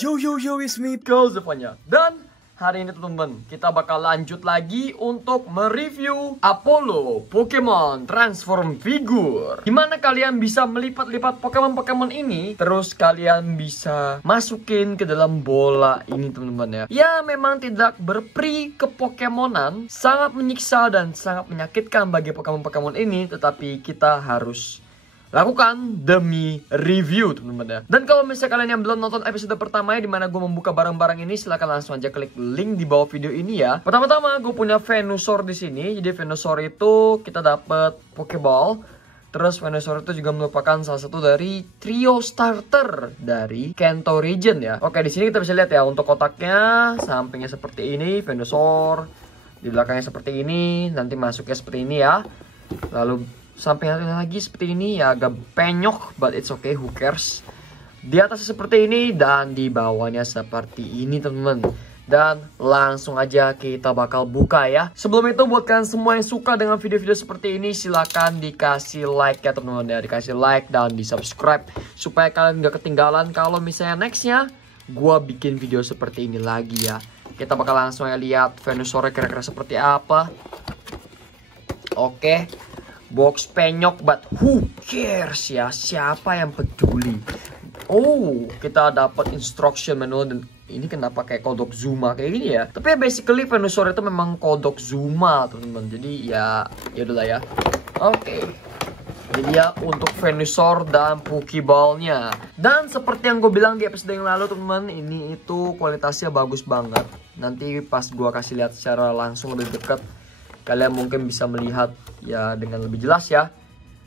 Yo, it's me, Zevanya. Dan hari ini teman-teman, kita bakal lanjut lagi untuk mereview Apollo Pokemon Transform Figure. Dimana kalian bisa melipat-lipat Pokemon-Pokemon ini, terus kalian bisa masukin ke dalam bola ini teman-teman ya. Ya memang tidak berperi ke Pokemonan, sangat menyiksa dan sangat menyakitkan bagi Pokemon-Pokemon ini, tetapi kita harus lakukan demi review teman-teman ya. Dan kalau misalnya kalian yang belum nonton episode pertama ya, dimana gue membuka barang-barang ini, silahkan langsung aja klik link di bawah video ini ya. Pertama-tama gue punya Venusaur di sini. Jadi Venusaur itu kita dapat Pokeball. Terus Venusaur itu juga merupakan salah satu dari trio starter dari Kanto region ya. Oke, di sini kita bisa lihat ya untuk kotaknya, sampingnya seperti ini Venusaur, di belakangnya seperti ini, nanti masuknya seperti ini ya. Lalu samping lagi seperti ini ya, agak penyok, but it's okay, who cares. Di atasnya seperti ini dan di bawahnya seperti ini teman-teman. Dan langsung aja kita bakal buka ya. Sebelum itu buat kalian semua yang suka dengan video-video seperti ini, silahkan dikasih like ya teman-teman ya. Dikasih like dan di subscribe supaya kalian gak ketinggalan kalau misalnya nextnya gua bikin video seperti ini lagi ya. Kita bakal langsung ya lihat Venusaur kira-kira seperti apa. Oke, box penyok, but who cares ya, siapa yang peduli. Oh, kita dapat instruction manual, dan ini kenapa kayak kodok Zuma kayak gini ya. Tapi ya basically Venusaur itu memang kodok Zuma teman-teman. Jadi ya udahlah ya. Oke. Jadi ya untuk Venusaur dan Pokeballnya. Dan seperti yang gue bilang di episode yang lalu teman-teman, ini itu kualitasnya bagus banget. Nanti pas gue kasih lihat secara langsung lebih dekat, kalian mungkin bisa melihat ya dengan lebih jelas ya.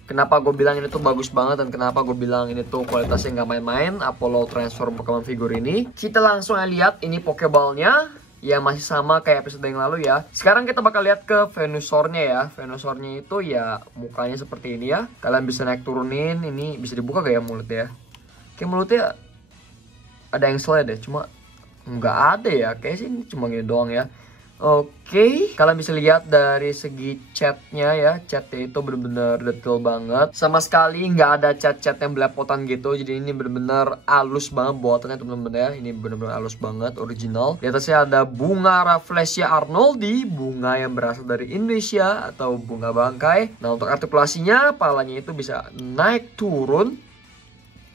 Kenapa gue bilang ini tuh bagus banget dan kenapa gue bilang ini tuh kualitasnya nggak main-main Apollo Transform Pokemon Figure ini. Kita langsung lihat ini Pokeballnya. Ya masih sama kayak episode yang lalu ya. Sekarang kita bakal lihat ke Venusaurnya ya. Venusaurnya itu ya mukanya seperti ini ya. Kalian bisa naik turunin. Ini bisa dibuka gak ya mulutnya ya? Kayak mulutnya ada yang slide deh. Cuma nggak ada ya. Kayak sih ini cuma gini doang ya. Oke, kalian bisa lihat dari segi catnya ya. Catnya itu bener-bener detail banget. Sama sekali nggak ada cat-cat yang belepotan gitu. Jadi ini bener-bener halus banget buatannya teman-teman ya. Ini bener-bener halus banget, original. Di atasnya ada bunga Rafflesia arnoldi, bunga yang berasal dari Indonesia atau bunga bangkai. Nah untuk artikulasinya, palanya itu bisa naik turun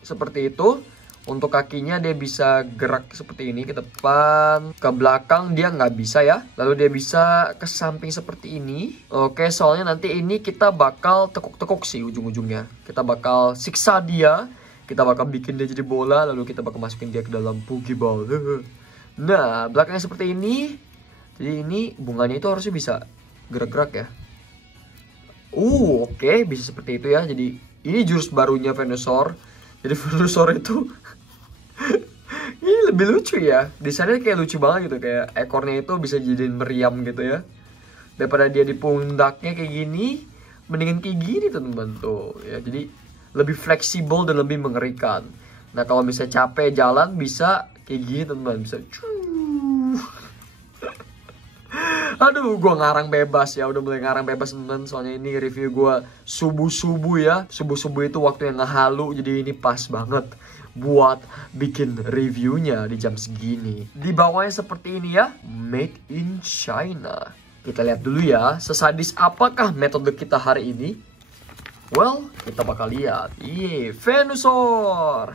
seperti itu. Untuk kakinya dia bisa gerak seperti ini, ke depan, ke belakang dia nggak bisa ya. Lalu dia bisa ke samping seperti ini. Oke, soalnya nanti ini kita bakal tekuk-tekuk sih ujung-ujungnya. Kita bakal siksa dia. Kita bakal bikin dia jadi bola, lalu kita bakal masukin dia ke dalam Pokeball. Nah, belakangnya seperti ini. Jadi ini bunganya itu harusnya bisa gerak-gerak ya. Oke, bisa seperti itu ya. Jadi ini jurus barunya Venusaur. Jadi Venusaur itu ini lebih lucu ya. Desainnya kayak lucu banget gitu. Kayak ekornya itu bisa jadiin meriam gitu ya. Daripada dia di pundaknya kayak gini, mendingan kayak gini teman-teman tuh ya. Jadi lebih fleksibel dan lebih mengerikan. Nah kalau misalnya capek jalan bisa kayak gini teman-teman. Bisa aduh, gue ngarang bebas ya. Udah mulai ngarang bebas teman-teman. Soalnya ini review gue subuh-subuh ya. Subuh-subuh itu waktu yang ngehalu. Jadi ini pas banget buat bikin reviewnya di jam segini. Di bawahnya seperti ini ya, made in China. Kita lihat dulu ya, sesadis apakah metode kita hari ini. Well, kita bakal lihat. Venusaur.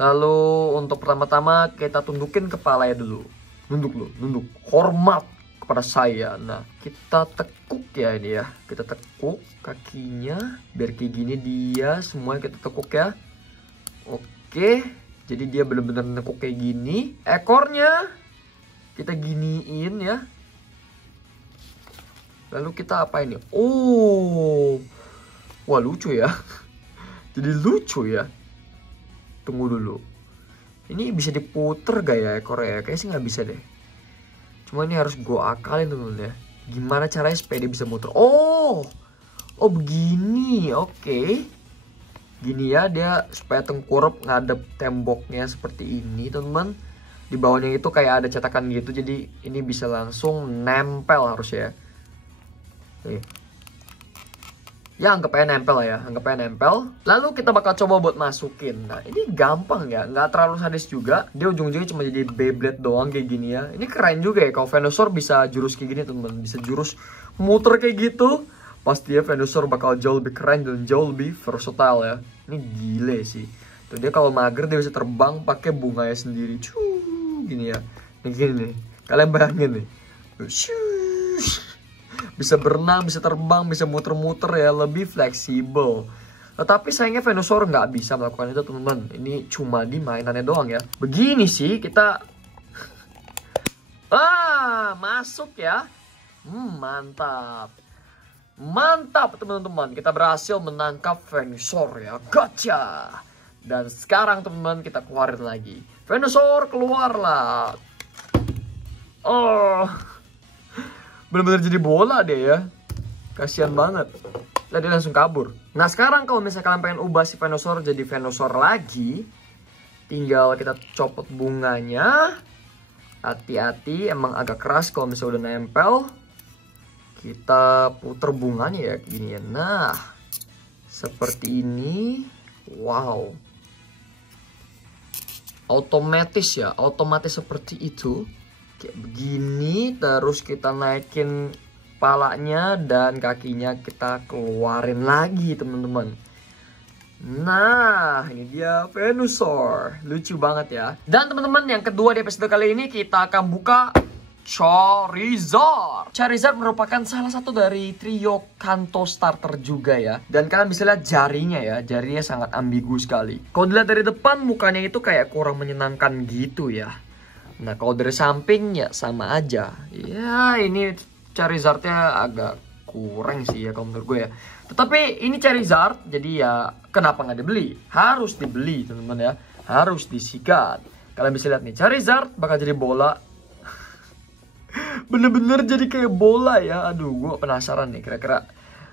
Lalu untuk pertama-tama kita tundukin kepalanya dulu. Nunduk. Hormat kepada saya. Nah, kita tekuk ya ini ya. Kita tekuk kakinya biar kayak gini dia, semuanya kita tekuk ya. Oke, jadi dia bener-bener nekuk kayak gini. Ekornya kita giniin ya. Lalu kita apa ini? Oh, wah lucu ya. Jadi lucu ya. Tunggu dulu. Ini bisa diputer gak ya ekornya? Kayaknya sih nggak bisa deh. Cuma ini harus gue akalin temen-temen ya. Gimana caranya supaya dia bisa muter? Oh begini. Oke. Gini ya, dia supaya tengkurap ngadep temboknya seperti ini teman-teman. Di bawahnya itu kayak ada cetakan gitu, jadi ini bisa langsung nempel harusnya ya. Ya anggap aja nempel ya, anggap aja nempel. Lalu kita bakal coba buat masukin. Nah ini gampang ya, nggak terlalu sadis juga. Dia ujung-ujungnya cuma jadi Beyblade doang kayak gini ya. Ini keren juga ya, kalau Venusaur bisa jurus kayak gini teman-teman. Bisa jurus muter kayak gitu. Pasti ya Venusaur bakal jauh lebih keren dan jauh lebih versatile ya. Ini gile sih. Tuh dia kalau mager dia bisa terbang pakai bunganya sendiri. Gini ya. Ini gini nih. Kalian bayangin nih. Bisa berenang, bisa terbang, bisa muter-muter ya, lebih fleksibel. Tetapi sayangnya Venusaur nggak bisa melakukan itu teman-teman. Ini cuma di mainannya doang ya. Begini sih kita. Masuk ya. Mantap. Mantap teman-teman. Kita berhasil menangkap Venusaur ya. Gotcha. Dan sekarang teman-teman kita keluarin lagi. Venusaur keluarlah. Bener-bener jadi bola deh ya. Kasian banget. Dia langsung kabur. Nah sekarang kalau misalnya kalian pengen ubah si Venusaur jadi Venusaur lagi, tinggal kita copot bunganya. Hati-hati, emang agak keras kalau misalnya udah nempel. Kita puter bunganya ya gini ya. Nah seperti ini. Wow. Otomatis ya, otomatis seperti itu. Kayak begini, terus kita naikin kepalanya dan kakinya kita keluarin lagi teman-teman. Nah ini dia Venusaur, lucu banget ya. Dan teman-teman yang kedua di episode kali ini kita akan buka Charizard. Charizard merupakan salah satu dari trio Kanto starter juga ya. Dan kalian bisa lihat jarinya ya, jarinya sangat ambigu sekali. Kalau dilihat dari depan mukanya itu kayak kurang menyenangkan gitu ya. Nah kalau dari samping ya sama aja. Ya ini Charizardnya agak kurang sih ya kalau menurut gue ya. Tetapi ini Charizard, jadi ya kenapa nggak dibeli? Harus dibeli teman-teman ya. Harus disikat. Kalian bisa lihat nih Charizard bakal jadi bola. Bener-bener jadi kayak bola ya. Aduh gue penasaran nih kira-kira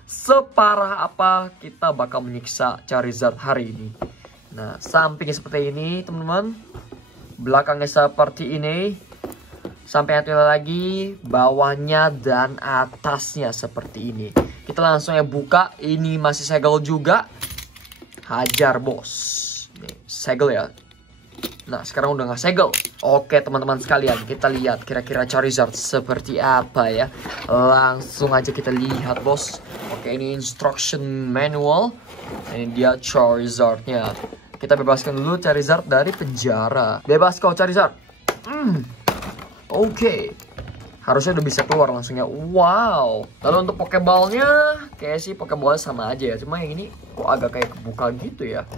separah apa kita bakal menyiksa Charizard hari ini. Nah sampingnya seperti ini teman-teman. Belakangnya seperti ini. Sampai satu lagi. Bawahnya dan atasnya seperti ini. Kita langsung ya buka. Ini masih segel juga. Hajar bos. Nih, segel ya. Nah sekarang udah gak segel. Oke teman-teman sekalian. Kita lihat kira-kira Charizard seperti apa ya. Langsung aja kita lihat bos. Oke ini instruction manual. Ini dia Charizardnya. Kita bebaskan dulu Charizard dari penjara. Bebas kau Charizard. Oke. Harusnya udah bisa keluar langsung ya. Wow. Lalu untuk Pokeballnya, kayak sih Pokeballnya sama aja ya. Cuma yang ini kok agak kayak kebuka gitu ya.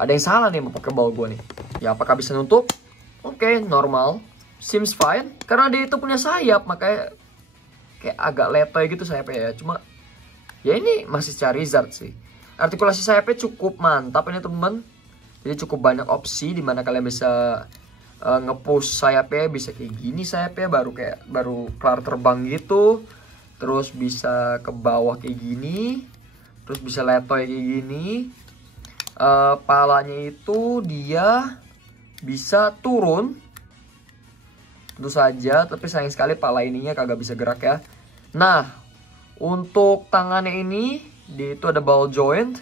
Ada yang salah nih sama Pokeball gue nih. Ya apakah bisa nutup? Oke, normal. Seems fine. Karena dia itu punya sayap, makanya kayak agak letoy gitu sayapnya ya. Cuma ya ini masih Charizard sih. Artikulasi sayapnya cukup mantap ini teman-teman. Jadi cukup banyak opsi dimana kalian bisa nge-push sayapnya, bisa kayak gini sayapnya baru kelar terbang gitu. Terus bisa ke bawah kayak gini. Terus bisa letoy kayak gini. Palanya itu dia bisa turun. Tentu saja, tapi sayang sekali pala ininya kagak bisa gerak ya. Nah, untuk tangannya ini dia itu ada ball joint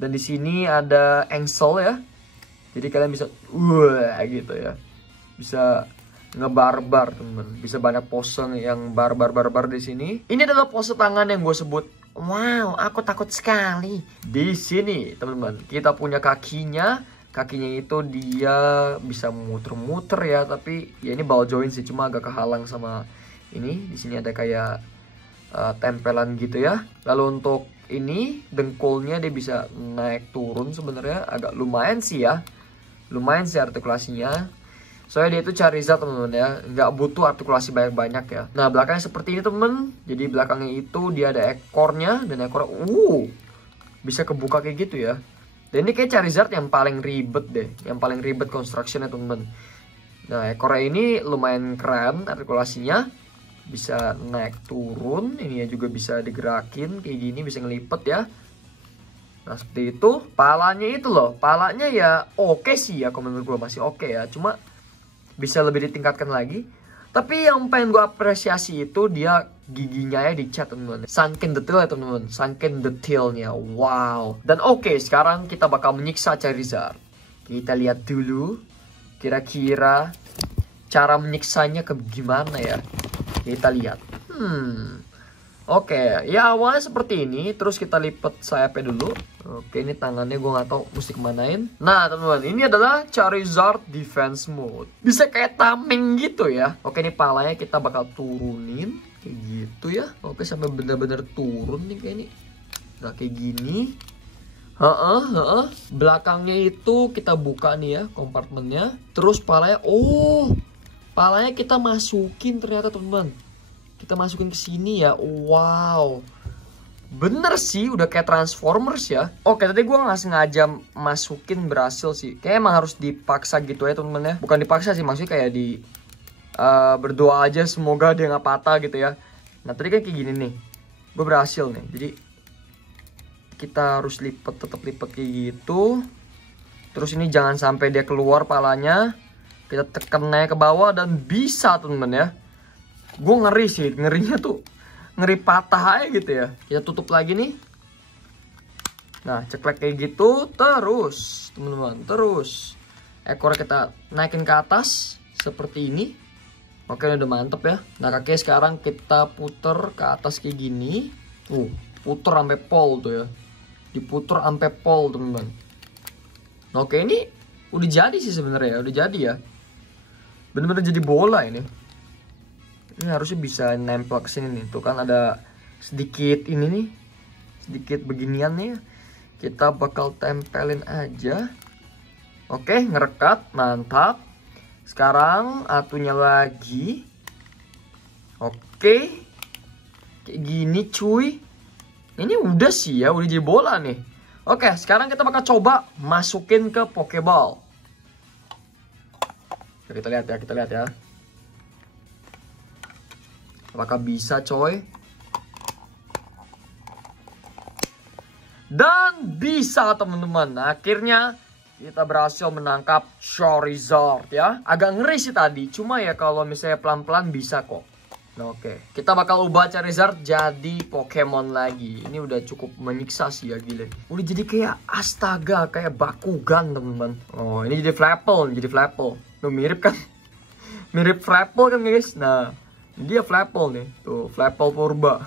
dan di sini ada ankle ya. Jadi kalian bisa gitu ya. Bisa ngebarbar teman. Bisa banyak pose yang barbar di sini. Ini adalah pose tangan yang gue sebut wow, aku takut sekali. Di sini teman-teman, kita punya kakinya. Kakinya itu dia bisa muter-muter ya, tapi ya ini ball joint sih, cuma agak kehalang sama ini. Di sini ada kayak tempelan gitu ya. Lalu untuk ini dengkulnya dia bisa naik turun sebenarnya, agak lumayan sih ya. Lumayan sih artikulasinya. Soalnya dia itu Charizard teman-teman ya, nggak butuh artikulasi banyak-banyak ya. Nah belakangnya seperti ini temen. Jadi belakangnya itu dia ada ekornya dan ekornya bisa kebuka kayak gitu ya. Dan ini kayak Charizard yang paling ribet deh, yang paling ribet constructionnya temen. Nah ekornya ini lumayan keren artikulasinya, bisa naik turun. Ini ya juga bisa digerakin kayak gini, bisa ngelipet ya. Nah seperti itu. Palanya itu loh, palanya ya oke sih ya, kalau menurut gue masih oke ya. Cuma bisa lebih ditingkatkan lagi. Tapi yang pengen gue apresiasi itu dia giginya ya dicat teman-teman. Sunken detail ya teman-teman. Sunken detailnya. Wow. Dan oke, sekarang kita bakal menyiksa Charizard. Kita lihat dulu. Kira-kira cara menyiksanya ke gimana ya. Kita lihat. Oke, ya awalnya seperti ini. Terus kita lipat sayapnya dulu. Oke, ini tangannya gue gak tahu mesti kemanain. Nah teman-teman, ini adalah Charizard Defense Mode. Bisa kayak tameng gitu ya. Oke, ini palanya kita bakal turunin. Kayak gitu ya. Oke, sampai bener-bener turun nih kayak ini. Nah, kayak gini. Belakangnya itu kita buka nih ya kompartemennya. Terus palanya, palanya kita masukin ternyata teman-teman. Kita masukin ke sini ya. Wow. Bener sih, udah kayak Transformers ya. Oke, tadi gue nggak sengaja masukin berhasil sih. Kayak emang harus dipaksa gitu ya temen-temen ya. Bukan dipaksa sih, maksudnya kayak berdoa aja semoga dia nggak patah gitu ya. Nah tadi kan kayak gini nih. Gue berhasil nih. Jadi kita harus tetap lipat kayak gitu. Terus ini jangan sampai dia keluar palanya. Kita tekan naik ke bawah dan bisa temen-temen ya. Gue ngeri sih, ngerinya tuh ngeri patah aja gitu ya. Kita tutup lagi nih. Nah, ceklek kayak gitu. Terus, teman-teman, terus ekornya kita naikin ke atas seperti ini. Oke, udah mantep ya. Nah, kakinya sekarang kita puter ke atas kayak gini. Puter sampai pol tuh ya. Diputer sampai pol, teman-teman. Oke, ini udah jadi sih sebenarnya ya. Udah jadi ya. Bener-bener jadi bola ini. Ini harusnya bisa nempel ke sini nih. Tuh kan ada sedikit ini nih. Sedikit beginian nih. Kita bakal tempelin aja. Oke, ngerekat. Mantap. Sekarang atunya lagi. Oke. Kayak gini cuy. Ini udah sih ya. Udah jadi bola nih. Oke, sekarang kita bakal coba masukin ke Pokeball. Kita lihat ya, kita lihat ya. Apakah bisa coy? Dan bisa teman-teman. Akhirnya kita berhasil menangkap Charizard ya. Agak ngeri sih tadi. Cuma ya kalau misalnya pelan-pelan bisa kok. Nah, oke. Kita bakal ubah Charizard jadi Pokemon lagi. Ini udah cukup menyiksa sih ya gila. Udah jadi kayak astaga. Kayak Bakugan teman-teman. Oh ini jadi Flapple. Jadi Flapple. Tuh mirip kan? Mirip Flapple kan guys. Nah. Dia Flapple nih. Tuh, Flapple purba.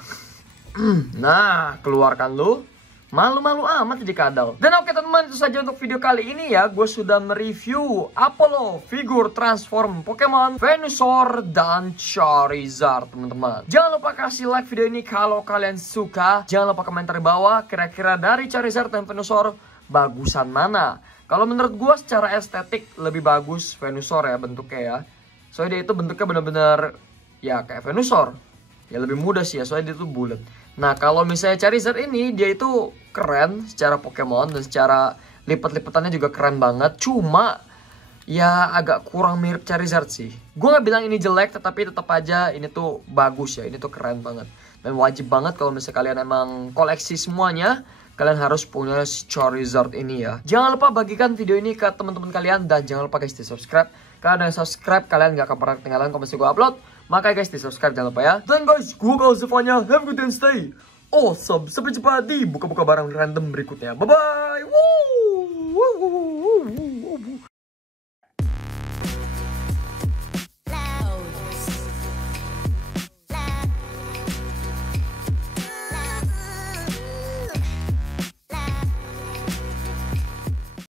Nah, keluarkan lu. Malu-malu amat jadi kadal. Dan oke teman-teman, itu saja untuk video kali ini ya. Gue sudah mereview Apollo figur transform Pokemon Venusaur dan Charizard teman-teman. Jangan lupa kasih like video ini kalau kalian suka. Jangan lupa komentar di bawah. Kira-kira dari Charizard dan Venusaur bagusan mana? Kalau menurut gue secara estetik lebih bagus Venusaur ya bentuknya ya. Soalnya dia itu bentuknya bener-bener ya kayak Venusaur. Ya lebih mudah sih ya soalnya dia tuh bulat. Nah kalau misalnya Charizard ini dia itu keren secara Pokemon dan secara lipat-lipatannya juga keren banget. Cuma ya agak kurang mirip Charizard sih. Gue gak bilang ini jelek tetapi tetap aja ini tuh bagus ya. Ini tuh keren banget. Dan wajib banget kalau misalnya kalian emang koleksi semuanya. Kalian harus punya si Charizard ini ya. Jangan lupa bagikan video ini ke teman-teman kalian. Dan jangan lupa guys di subscribe. Karena dengan subscribe kalian gak akan pernah ketinggalan kalau misalnya gue upload. Makanya guys di subscribe jangan lupa ya. Dan guys gue kalau Zevanya. Have a good day and stay awesome. Sampai jumpa di buka-buka barang random berikutnya. Bye bye. Woo!